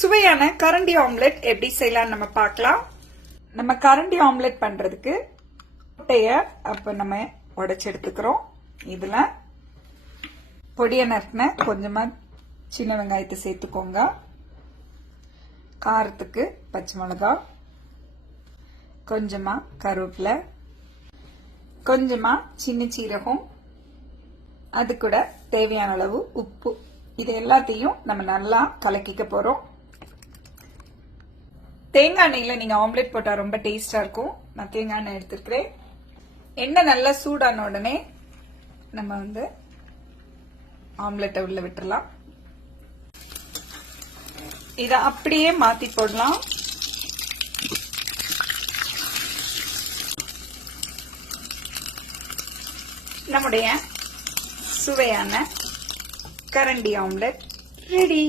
சுவையான கரண்டி ஆம்லெட் எப்படி செய்யலாம் நம்ம பார்க்கலாம். நம்ம கரண்டி ஆம்லெட் பண்றதுக்கு முட்டைய அப்ப நம்ம உடைச்சு எடுத்துக்கிறோம். இதுல பொடிய நறுக்கின கொஞ்சமா சின்ன வெங்காயத்தை சேர்த்துக்கோங்க. காரத்துக்கு பச்சை மிளகாய், கொஞ்சமா கருவேப்பிலை, கொஞ்சமா சின்ன சீரகம், அது கூட தேவையான அளவு உப்பு. இது எல்லாத்தையும் நம்ம நல்லா கலக்கிக்க போறோம். தேங்காய் எண்ணெயில நீங்க ஆம்லெட் போட்டா ரொம்ப டேஸ்டா இருக்கும். நான் தேங்காய் எண்ணெய் எடுத்துக்கிறேன். எண்ணெய் நல்லா சூடான உடனே நம்ம ஆம்லெட்டை உள்ள விட்டுறலாம். இத அப்படியே மாத்தி போடலாம். நம்முடைய சுவையான கரண்டி ஆம்லெட் ரெடி.